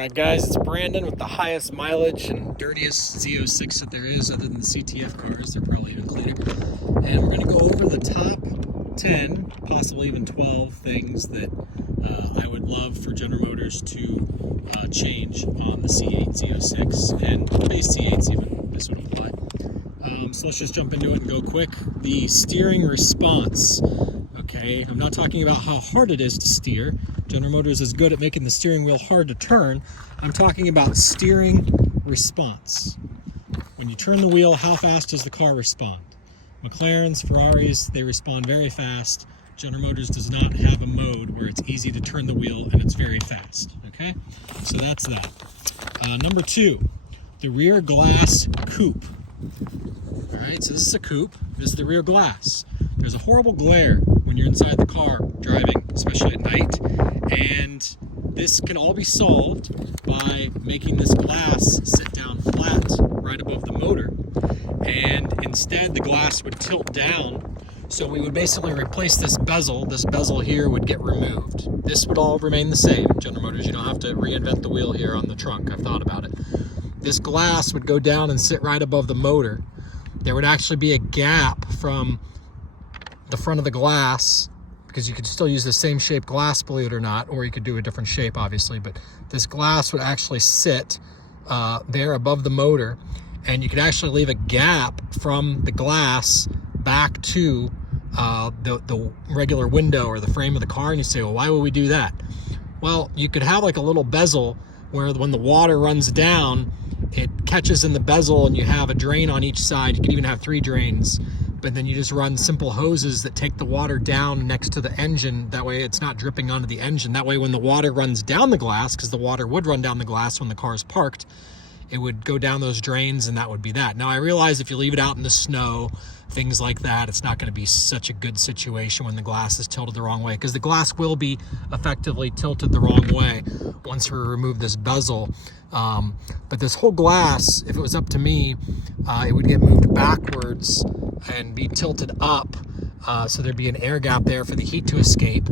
Alright guys, it's Brandon with the highest mileage and dirtiest Z06 that there is other than the CTF cars. They're probably even cleaner. And we're going to go over the top 10, possibly even 12 things that I would love for General Motors to change on the C8 Z06 and base C8s even. This would apply. So let's just jump into it and go quick. The steering response. Okay, I'm not talking about how hard it is to steer. General Motors is good at making the steering wheel hard to turn. I'm talking about steering response. When you turn the wheel, how fast does the car respond? McLarens, Ferraris, they respond very fast. General Motors does not have a mode where it's easy to turn the wheel and it's very fast. Okay, so that's that. Number 2, the rear glass coupe. All right, so this is a coupe. This is the rear glass. There's a horrible glare when you're inside the car driving, especially at night, and this can all be solved by making this glass sit down flat right above the motor, and instead the glass would tilt down. So we would basically replace this bezel. This bezel here would get removed. This would all remain the same. General Motors, you don't have to reinvent the wheel here on the trunk. I've thought about it. This glass would go down and sit right above the motor. There would actually be a gap from the front of the glass, because you could still use the same shape glass, believe it or not, or you could do a different shape, obviously, but this glass would actually sit there above the motor, and you could actually leave a gap from the glass back to the regular window or the frame of the car. And you say, well, why would we do that? Well, you could have like a little bezel where when the water runs down, it catches in the bezel and you have a drain on each side. You could even have 3 drains, but then you just run simple hoses that take the water down next to the engine. That way it's not dripping onto the engine. That way when the water runs down the glass, because the water would run down the glass when the car is parked, it would go down those drains, and that would be that. Now I realize if you leave it out in the snow, things like that, it's not going to be such a good situation when the glass is tilted the wrong way, because the glass will be effectively tilted the wrong way once we remove this bezel. But this whole glass, if it was up to me, it would get moved backwards and be tilted up, so there'd be an air gap there for the heat to escape,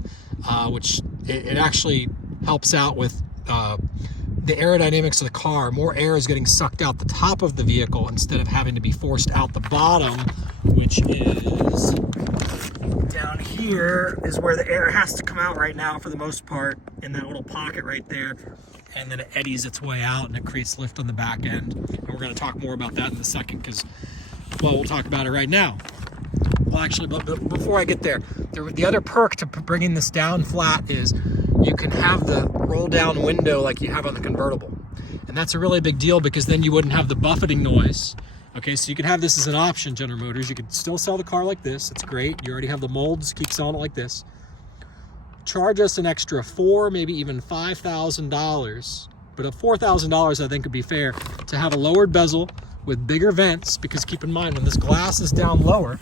which it actually helps out with the aerodynamics of the car. More air is getting sucked out the top of the vehicle instead of having to be forced out the bottom, which is down here is where the air has to come out right now for the most part, in that little pocket right there, and then it eddies its way out and it creates lift on the back end. And we're going to talk more about that in a second, because, well, we'll talk about it right now. Well, actually, but before I get there, the other perk to bringing this down flat is you can have the roll down window like you have on the convertible. And that's a really big deal, because then you wouldn't have the buffeting noise. Okay, so you could have this as an option, General Motors. You could still sell the car like this. It's great. You already have the molds. Keep selling it like this. Charge us an extra $4,000, maybe even $5,000. But at $4,000, I think would be fair to have a lowered bezel with bigger vents, because keep in mind, when this glass is down lower,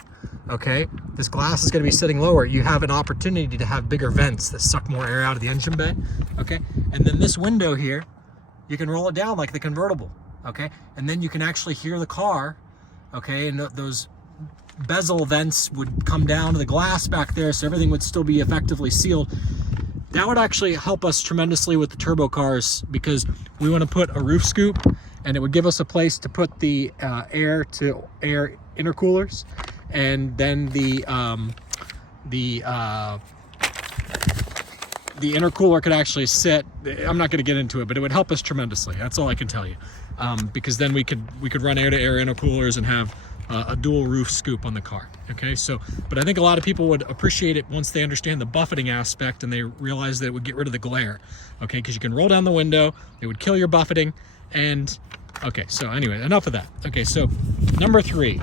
okay, this glass is going to be sitting lower, you have an opportunity to have bigger vents that suck more air out of the engine bay, okay? And then this window here, you can roll it down like the convertible, okay? And then you can actually hear the car, okay? And those bezel vents would come down to the glass back there, so everything would still be effectively sealed. That would actually help us tremendously with the turbo cars, because we want to put a roof scoop, and it would give us a place to put the air-to-air intercoolers, and then the intercooler could actually sit. I'm not going to get into it, but it would help us tremendously. That's all I can tell you, because then we could run air-to-air intercoolers and have a dual roof scoop on the car. Okay, so, but I think a lot of people would appreciate it once they understand the buffeting aspect and they realize that it would get rid of the glare. Okay, because you can roll down the window, it would kill your buffeting, and okay, so anyway, enough of that. Okay, so number 3,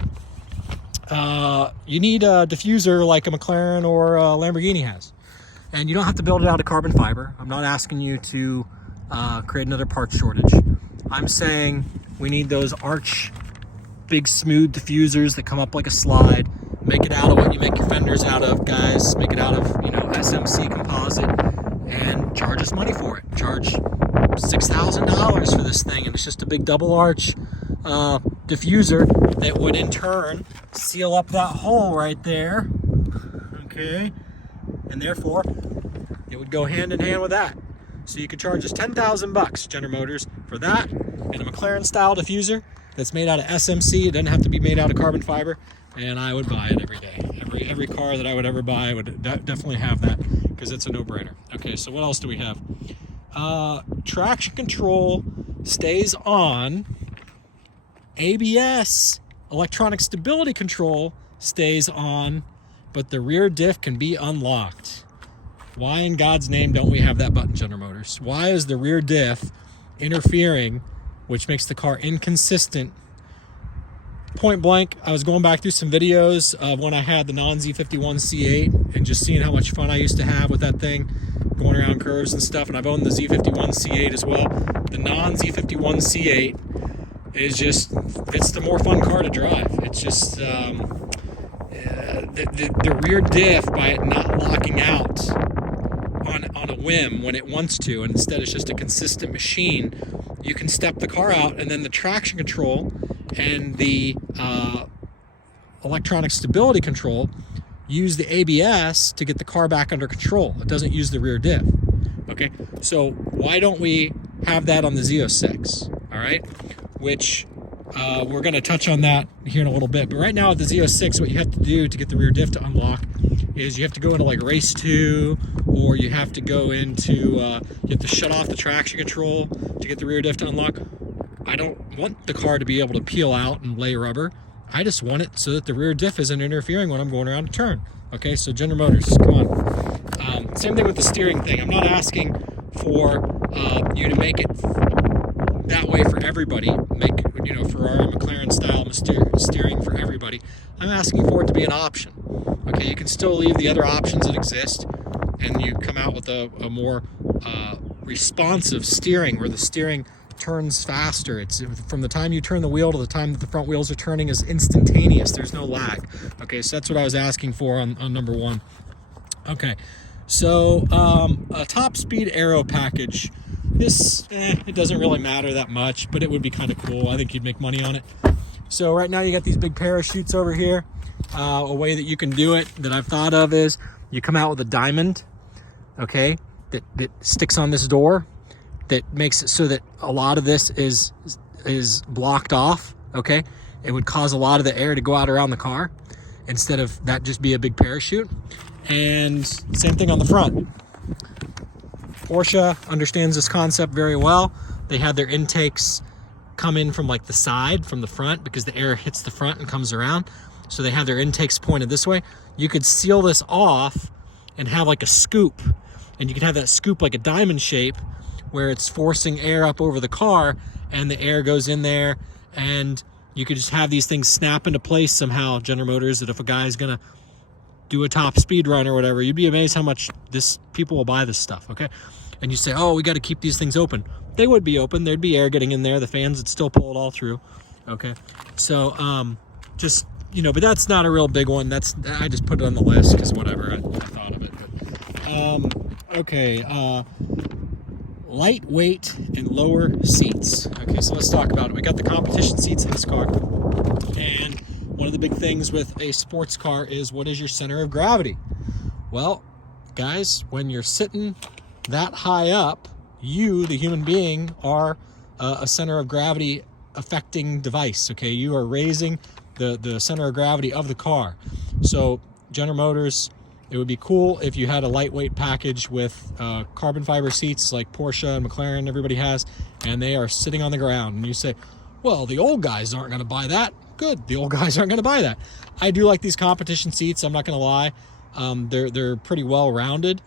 you need a diffuser like a McLaren or a Lamborghini has, and you don't have to build it out of carbon fiber. I'm not asking you to create another parts shortage. I'm saying we need those arch, big smooth diffusers that come up like a slide. Make it out of what you make your fenders out of, guys. Make it out of, you know, SMC composite, and charge us money for it. Charge $6,000 for this thing, and it's just a big double arch diffuser that would in turn seal up that hole right there. Okay, and therefore it would go hand in hand with that. So you could charge us 10,000 bucks, General Motors, for that and a McLaren style diffuser that's made out of SMC. It doesn't have to be made out of carbon fiber, and I would buy it every day. Every car that I would ever buy would definitely have that, because it's a no-brainer. Okay, so what else do we have? Traction control stays on. ABS, electronic stability control, stays on, but the rear diff can be unlocked. Why in God's name don't we have that button, General Motors? Why is the rear diff interfering, which makes the car inconsistent? Point blank, I was going back through some videos of when I had the non-Z51 C8 and just seeing how much fun I used to have with that thing, going around curves and stuff, and I've owned the Z51 C8 as well. The non-Z51 C8 is just, it's the more fun car to drive. It's just, the rear diff, by it not locking out on a whim when it wants to, and instead it's just a consistent machine, you can step the car out, and then the traction control and the electronic stability control use the ABS to get the car back under control. It doesn't use the rear diff. Okay, so why don't we have that on the Z06? All right, which we're going to touch on that here in a little bit. But right now at the Z06, what you have to do to get the rear diff to unlock is you have to go into like race 2, or you have to go into, you have to shut off the traction control to get the rear diff to unlock. I don't want the car to be able to peel out and lay rubber. I just want it so that the rear diff isn't interfering when I'm going around a turn. Okay, so General Motors, come on. Same thing with the steering thing. I'm not asking for you to make it that way for everybody, make, you know, Ferrari, McLaren style steering for everybody. I'm asking for it to be an option. Okay, you can still leave the other options that exist, and you come out with a more responsive steering, where the steering turns faster. It's from the time you turn the wheel to the time that the front wheels are turning is instantaneous. There's no lag. Okay, so that's what I was asking for on number 1. Okay, so a top speed aero package. This, it doesn't really matter that much, but it would be kind of cool. I think you'd make money on it. So right now you got these big parachutes over here. A way that you can do it that I've thought of is you come out with a diamond, okay, that sticks on this door, that makes it so that a lot of this is blocked off. Okay, it would cause a lot of the air to go out around the car instead of that just be a big parachute. And same thing on the front. Porsche understands this concept very well. They had their intakes come in from like the side, from the front, because the air hits the front and comes around. So they have their intakes pointed this way. You could seal this off and have like a scoop, and you could have that scoop like a diamond shape, where it's forcing air up over the car, and the air goes in there, and you could just have these things snap into place somehow, General Motors, that if a guy's gonna do a top speed run or whatever, you'd be amazed how much people will buy this stuff. Okay, and you say, oh, we got to keep these things open. They would be open. There'd be air getting in there. The fans would still pull it all through. Okay, so just, you know, but that's not a real big one. I just put it on the list because whatever, I thought of it. But, okay, lightweight and lower seats. Okay, so let's talk about it. We got the competition seats in this car, and one of the big things with a sports car is, what is your center of gravity? Well, guys, when you're sitting that high up, you, the human being, are a center of gravity affecting device. Okay, you are raising the center of gravity of the car. So General Motors, it would be cool if you had a lightweight package with carbon fiber seats like Porsche and McLaren, everybody has, and they are sitting on the ground. And you say, well, the old guys aren't going to buy that. Good, the old guys aren't going to buy that. I do like these competition seats, I'm not going to lie. They're pretty well rounded,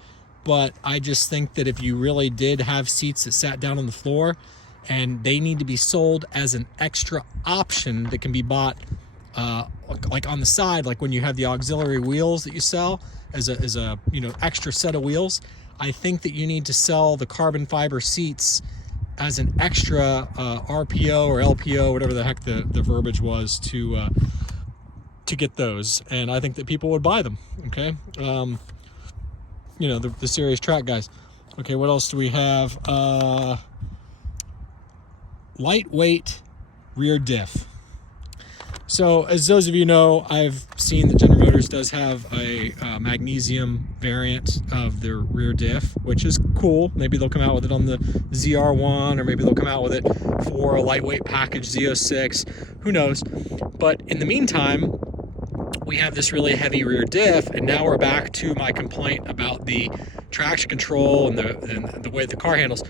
but I just think that if you really did have seats that sat down on the floor, and they need to be sold as an extra option that can be bought like on the side, like when you have the auxiliary wheels that you sell as a you know, extra set of wheels. I think that you need to sell the carbon fiber seats as an extra RPO or LPO, whatever the heck the verbiage was, to get those. And I think that people would buy them. Okay, you know, the serious track guys. Okay, what else do we have? Lightweight rear diff. So as those of you know, I've seen that General Motors Motors does have a magnesium variant of their rear diff, which is cool. Maybe they'll come out with it on the zr1, or maybe they'll come out with it for a lightweight package z06. Who knows? But in the meantime, we have this really heavy rear diff, and now we're back to my complaint about the traction control and the way the car handles.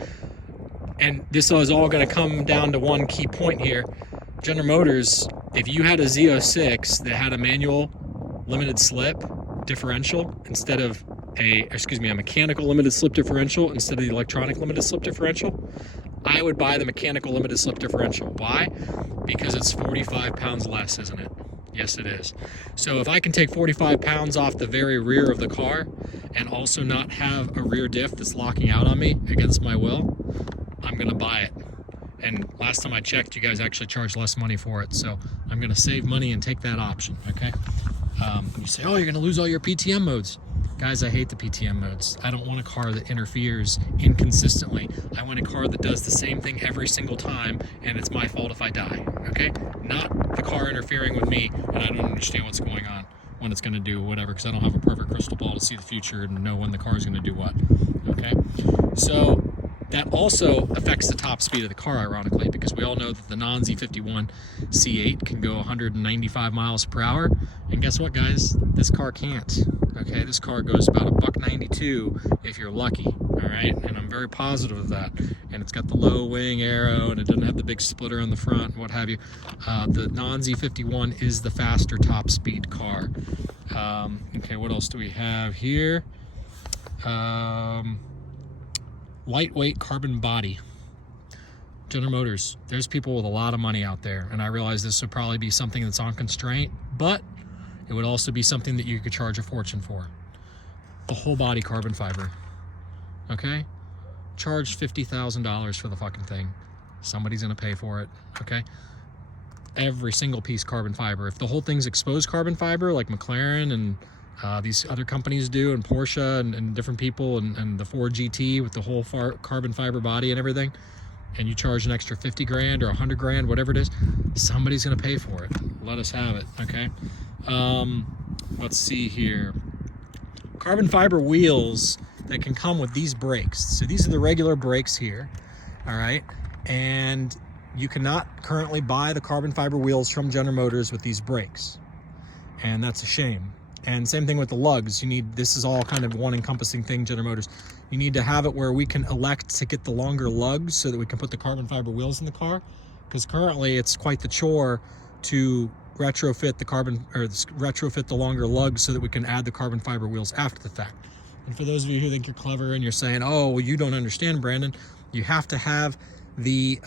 And this is all going to come down to one key point here. General Motors, if you had a Z06 that had a manual limited slip differential instead of a mechanical limited slip differential instead of the electronic limited slip differential, I would buy the mechanical limited slip differential. Why? Because it's 45 pounds less, isn't it? Yes, it is. So if I can take 45 pounds off the very rear of the car and also not have a rear diff that's locking out on me against my will, I'm going to buy it. And last time I checked, you guys actually charge less money for it. So I'm going to save money and take that option, okay? You say, oh, you're going to lose all your PTM modes. Guys, I hate the PTM modes. I don't want a car that interferes inconsistently. I want a car that does the same thing every single time, and it's my fault if I die, okay? Not the car interfering with me, and I don't understand what's going on, when it's going to do whatever, because I don't have a perfect crystal ball to see the future and know when the car is going to do what, okay? So that also affects the top speed of the car, ironically, because we all know that the non-Z51 C8 can go 195 miles per hour. And guess what, guys? This car can't. Okay, this car goes about $192 if you're lucky. All right, and I'm very positive of that. And it's got the low wing aero, and it doesn't have the big splitter on the front, and what have you. The non-Z51 is the faster top speed car. Okay, what else do we have here? Lightweight carbon body. General Motors, there's people with a lot of money out there, and I realize this would probably be something that's on constraint, but it would also be something that you could charge a fortune for. The whole body carbon fiber, okay? Charge $50,000 for the fucking thing. Somebody's gonna pay for it, okay? Every single piece carbon fiber. If the whole thing's exposed carbon fiber, like McLaren and these other companies do, and Porsche and different people, and the Ford GT with the whole carbon fiber body and everything, and you charge an extra 50 grand or 100 grand, whatever it is, somebody's gonna pay for it. Let us have it, okay? Let's see here. Carbon fiber wheels that can come with these brakes. So these are the regular brakes here, all right? And you cannot currently buy the carbon fiber wheels from General Motors with these brakes, and that's a shame. And same thing with the lugs. This is all kind of one encompassing thing, General Motors. You need to have it where we can elect to get the longer lugs so that we can put the carbon fiber wheels in the car, because currently it's quite the chore to retrofit the longer lugs so that we can add the carbon fiber wheels after the fact. And for those of you who think you're clever and you're saying, oh, well, you don't understand, Brandon, you have to have the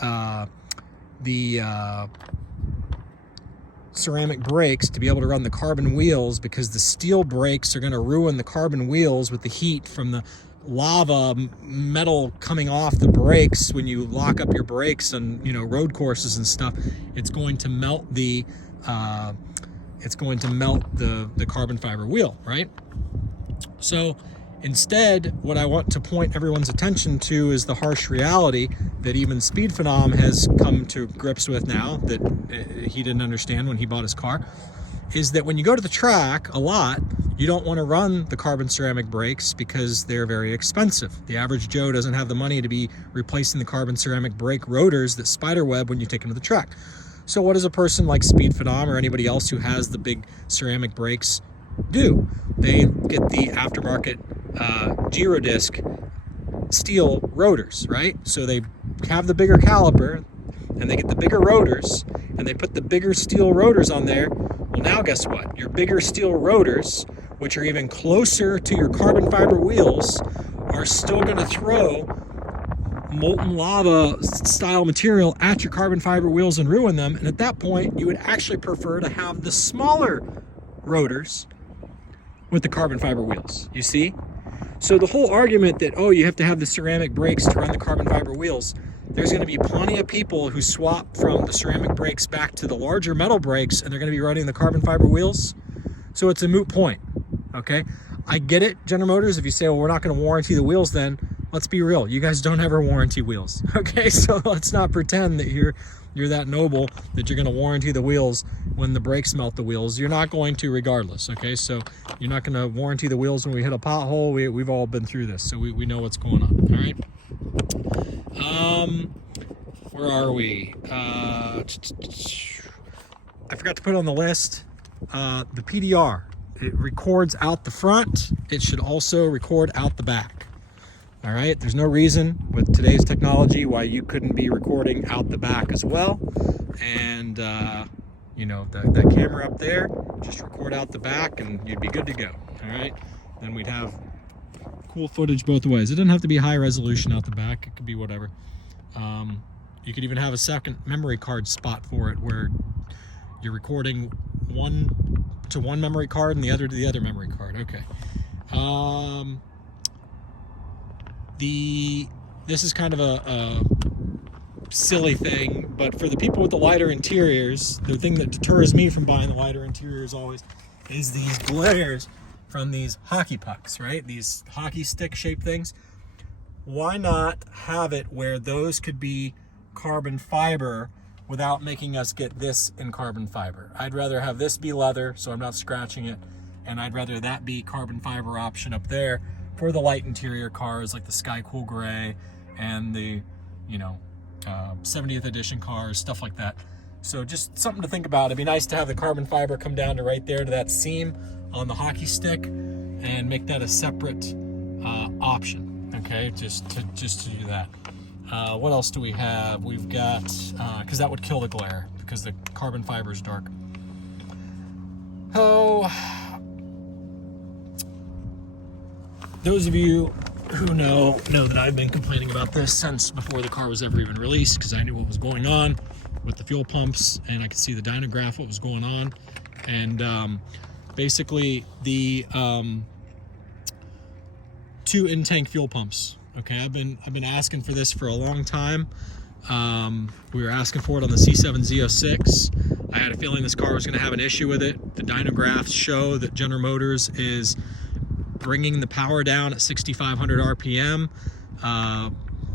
ceramic brakes to be able to run the carbon wheels, because the steel brakes are going to ruin the carbon wheels with the heat from the lava metal coming off the brakes. When you lock up your brakes on road courses and stuff, it's going to melt the carbon fiber wheel, right? So instead, what I want to point everyone's attention to is the harsh reality that even Speed Phenom has come to grips with now, that he didn't understand when he bought his car, is that when you go to the track a lot, you don't want to run the carbon ceramic brakes because they're very expensive. The average Joe doesn't have the money to be replacing the carbon ceramic brake rotors that spiderweb when you take them to the track. So what does a person like Speed Phenom or anybody else who has the big ceramic brakes do? They get the aftermarket Gyrodisc steel rotors, right? So they have the bigger caliper and they get the bigger rotors and they put the bigger steel rotors on there. Well, now guess what? Your bigger steel rotors, which are even closer to your carbon fiber wheels, are still going to throw molten lava style material at your carbon fiber wheels and ruin them. And at that point, you would actually prefer to have the smaller rotors with the carbon fiber wheels, you see? So the whole argument that, oh, you have to have the ceramic brakes to run the carbon fiber wheels, there's going to be plenty of people who swap from the ceramic brakes back to the larger metal brakes, and they're going to be running the carbon fiber wheels. So it's a moot point, okay? I get it, General Motors, if you say, well, we're not going to warranty the wheels then. let's be real. You guys don't ever warranty wheels, okay? So let's not pretend that you're that noble that you're going to warranty the wheels when the brakes melt the wheels. You're not going to regardless, okay? So you're not going to warranty the wheels when we hit a pothole. We've all been through this, so we know what's going on, all right? Where are we? I forgot to put on the list the PDR. It records out the front. It should also record out the back. All right, there's no reason with today's technology why you couldn't be recording out the back as well. And you know, that camera up there, just record out the back and you'd be good to go. All right, then we'd have cool footage both ways. It doesn't have to be high resolution out the back. It could be whatever. You could even have a second memory card spot for it where you're recording one to one memory card and the other to the other memory card. Okay. This is kind of a silly thing, but for the people with the lighter interiors, the thing that deters me from buying the lighter interiors always is these glares from these hockey pucks, right? These hockey stick shaped things. Why not have it where those could be carbon fiber without making us get this in carbon fiber? I'd rather have this be leather so I'm not scratching it, and I'd rather that be carbon fiber option up there for the light interior cars like the Sky Cool Gray and the, you know, 70th edition cars, stuff like that. So just something to think about. It'd be nice to have the carbon fiber come down to right there to that seam on the hockey stick and make that a separate option. Okay, just to do that. What else do we have? We've got, because that would kill the glare because the carbon fiber is dark. Oh, those of you who know that I've been complaining about this since before the car was ever even released, because I knew what was going on with the fuel pumps and I could see the dynograph, what was going on. And basically the 2 in-tank fuel pumps. Okay, I've been asking for this for a long time. We were asking for it on the C7 Z06. I had a feeling this car was going to have an issue with it. The dynographs show that General Motors is bringing the power down at 6,500 RPM.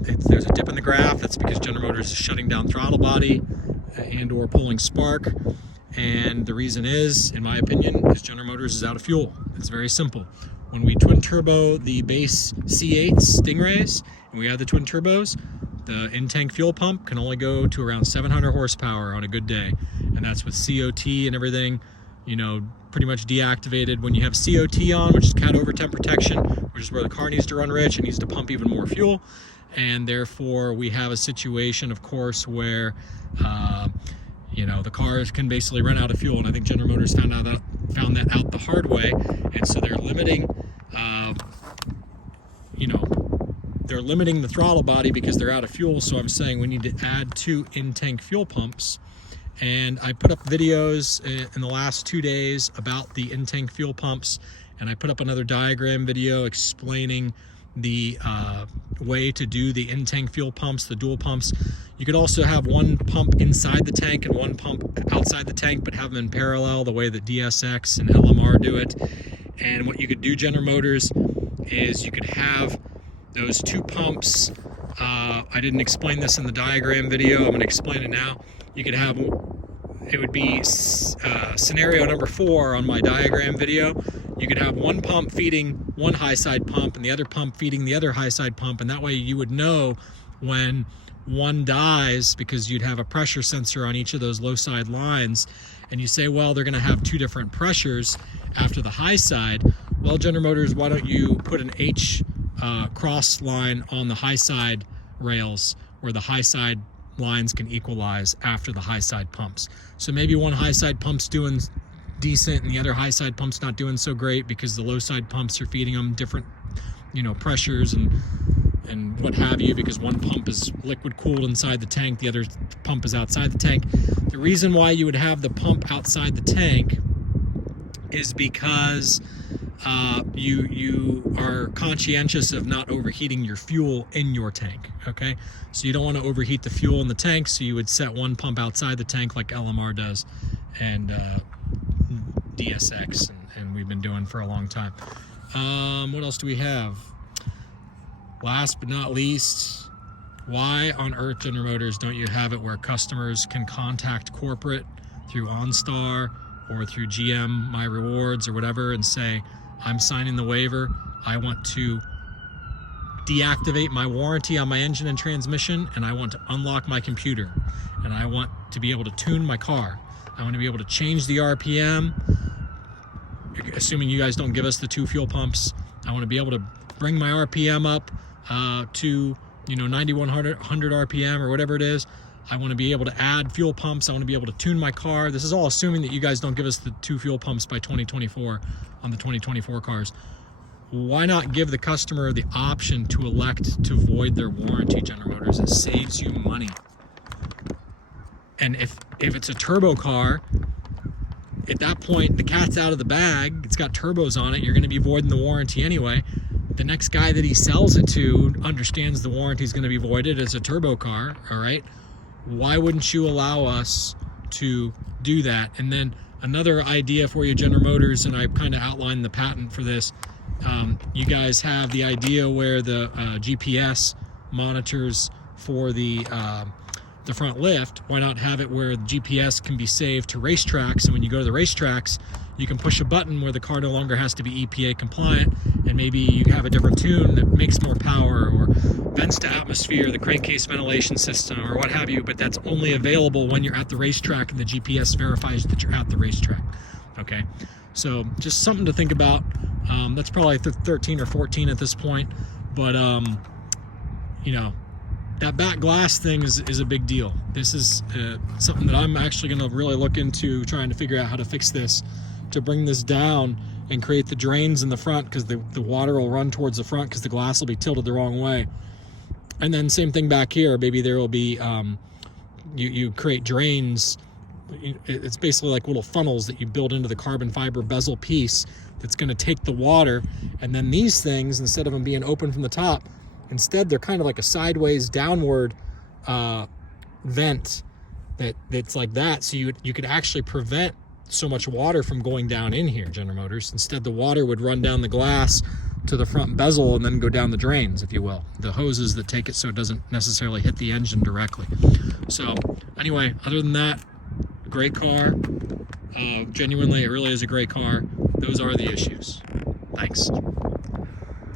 There's a dip in the graph. That's because General Motors is shutting down throttle body and or pulling spark. And the reason is, in my opinion, is General Motors is out of fuel. It's very simple. When we twin turbo the base C8s Stingrays and we add the twin turbos, the in-tank fuel pump can only go to around 700 horsepower on a good day. And that's with COT and everything, you know, pretty much deactivated. When you have COT on, which is cat over temp protection, which is where the car needs to run rich, it needs to pump even more fuel. And therefore we have a situation, of course, where you know, the cars can basically run out of fuel, and I think General Motors found that out the hard way, and so they're limiting, you know, they're limiting the throttle body because they're out of fuel. So I'm saying we need to add 2 in-tank fuel pumps, and I put up videos in the last 2 days about the in-tank fuel pumps, and I put up another diagram video explaining the way to do the in-tank fuel pumps, the dual pumps. You could also have one pump inside the tank and one pump outside the tank, but have them in parallel the way that DSX and LMR do it. And what you could do, General Motors, is you could have those 2 pumps. I didn't explain this in the diagram video. I'm going to explain it now. You could have, it would be scenario number 4 on my diagram video. You could have one pump feeding one high side pump and the other pump feeding the other high side pump, and that way you would know when one dies, because you'd have a pressure sensor on each of those low side lines, and you say, well, they're going to have 2 different pressures after the high side. Well, General Motors, why don't you put an H cross line on the high side rails where the high side lines can equalize after the high side pumps? So maybe one high side pump's doing decent and the other high side pump's not doing so great because the low side pumps are feeding them different, you know, pressures and what have you, because one pump is liquid cooled inside the tank, the other pump is outside the tank. The reason why you would have the pump outside the tank is because you are conscientious of not overheating your fuel in your tank, okay? So you don't want to overheat the fuel in the tank, so you would set one pump outside the tank like LMR does and DSX, and we've been doing for a long time. What else do we have? Last but not least, why on earth, General Motors, don't you have it where customers can contact corporate through OnStar or through GM My Rewards or whatever and say, I'm signing the waiver, I want to deactivate my warranty on my engine and transmission, and I want to unlock my computer, and I want to be able to tune my car. I want to be able to change the RPM, assuming you guys don't give us the 2 fuel pumps. I want to be able to bring my RPM up to 9100 RPM or whatever it is. I want to be able to add fuel pumps. I want to be able to tune my car. This is all assuming that you guys don't give us the 2 fuel pumps by 2024 on the 2024 cars. Why not give the customer the option to elect to void their warranty, General Motors? It saves you money. And if it's a turbo car, at that point, the cat's out of the bag. It's got turbos on it. You're going to be voiding the warranty anyway. The next guy that he sells it to understands the warranty is going to be voided as a turbo car, all right? Why wouldn't you allow us to do that? And then another idea for you, General Motors, and I kind of outlined the patent for this. You guys have the idea where the GPS monitors for the front lift. Why not have it where the GPS can be saved to racetracks, and when you go to the racetracks, you can push a button where the car no longer has to be EPA compliant, and maybe you have a different tune that makes more power or vents to atmosphere, the crankcase ventilation system, or what have you, but that's only available when you're at the racetrack and the GPS verifies that you're at the racetrack. Okay, so just something to think about. That's probably 13 or 14 at this point, but that back glass thing is a big deal. This is something that I'm actually going to really look into, trying to figure out how to fix this, to bring this down and create the drains in the front, because the water will run towards the front because the glass will be tilted the wrong way. And then same thing back here. Maybe there will be, you create drains. It's basically like little funnels that you build into the carbon fiber bezel piece that's going to take the water. And then these things, instead of them being open from the top, instead they're kind of like a sideways downward vent that's like that. So you could actually prevent so much water from going down in here, General Motors. Instead, the water would run down the glass to the front bezel and then go down the drains, if you will, the hoses that take it so it doesn't necessarily hit the engine directly. So anyway, other than that, great car. Genuinely, it really is a great car. Those are the issues. Thanks.